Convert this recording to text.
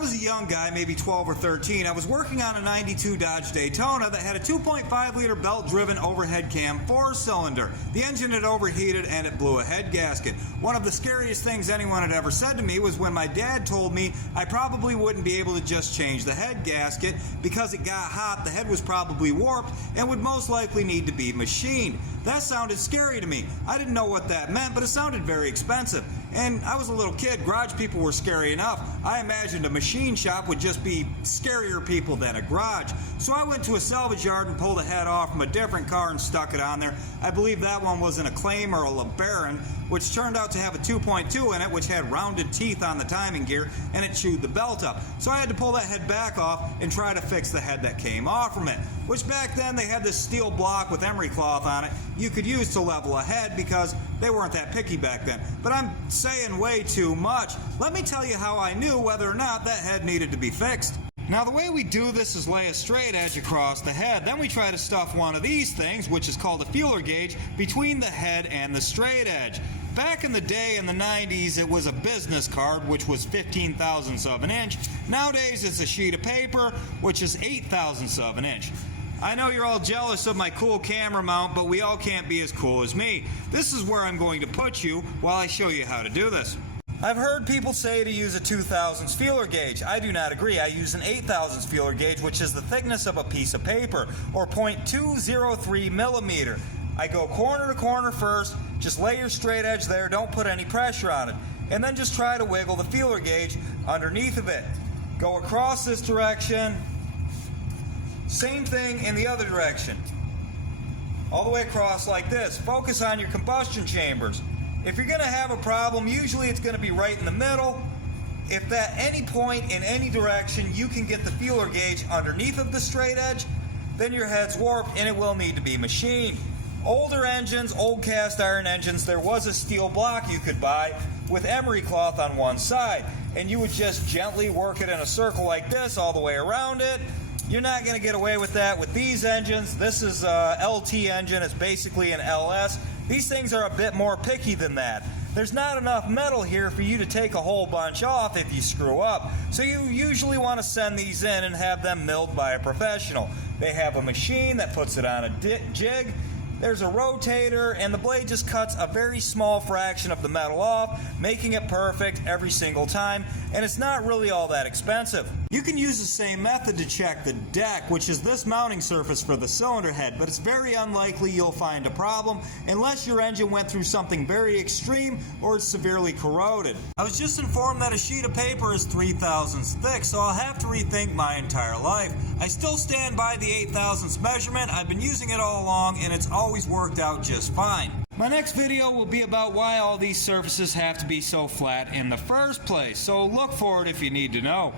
I was a young guy, maybe 12 or 13, I was working on a 92 Dodge Daytona that had a 2.5-liter belt-driven overhead cam 4-cylinder. The engine had overheated and it blew a head gasket. One of the scariest things anyone had ever said to me was when my dad told me I probably wouldn't be able to just change the head gasket because it got hot, the head was probably warped, and would most likely need to be machined. That sounded scary to me. I didn't know what that meant, but it sounded very expensive. And I was a little kid, garage people were scary enough. I imagined a machine shop would just be scarier people than a garage. So I went to a salvage yard and pulled a head off from a different car and stuck it on there. I believe that one was an Acclaim or a LeBaron, which turned out to have a 2.2 in it, which had rounded teeth on the timing gear, and it chewed the belt up. So I had to pull that head back off and try to fix the head that came off from it, which back then they had this steel block with emery cloth on it you could use to level a head because they weren't that picky back then. But I'm saying way too much. Let me tell you how I knew whether or not that head needed to be fixed. Now the way we do this is lay a straight edge across the head. Then we try to stuff one of these things, which is called a feeler gauge, between the head and the straight edge. Back in the day, in the 90s, it was a business card, which was 15 thousandths of an inch. Nowadays, it's a sheet of paper, which is 8 thousandths of an inch. I know you're all jealous of my cool camera mount, but we all can't be as cool as me. This is where I'm going to put you while I show you how to do this. I've heard people say to use a 2 thousandths feeler gauge. I do not agree. I use an 8 thousandths feeler gauge, which is the thickness of a piece of paper, or 0.203 millimeter. I go corner to corner first, just lay your straight edge there, don't put any pressure on it, and then just try to wiggle the feeler gauge underneath of it. Go across this direction, same thing in the other direction. All the way across like this. Focus on your combustion chambers. If you're going to have a problem, usually it's going to be right in the middle. If at any point in any direction you can get the feeler gauge underneath of the straight edge, then your head's warped and it will need to be machined. Older engines, old cast iron engines, there was a steel block you could buy with emery cloth on one side, and you would just gently work it in a circle like this all the way around it. You're not going to get away with that with these engines. This is a LT engine. It's basically an LS. These things are a bit more picky than that. There's not enough metal here for you to take a whole bunch off if you screw up. So you usually want to send these in and have them milled by a professional. They have a machine that puts it on a jig. There's a rotator, and the blade just cuts a very small fraction of the metal off, making it perfect every single time, and it's not really all that expensive. You can use the same method to check the deck, which is this mounting surface for the cylinder head, but it's very unlikely you'll find a problem unless your engine went through something very extreme or is severely corroded. I was just informed that a sheet of paper is 3 thousandths thick, so I'll have to rethink my entire life. I still stand by the 8 thousandths measurement. I've been using it all along, and it's always worked out just fine. My next video will be about why all these surfaces have to be so flat in the first place, so look for it if you need to know.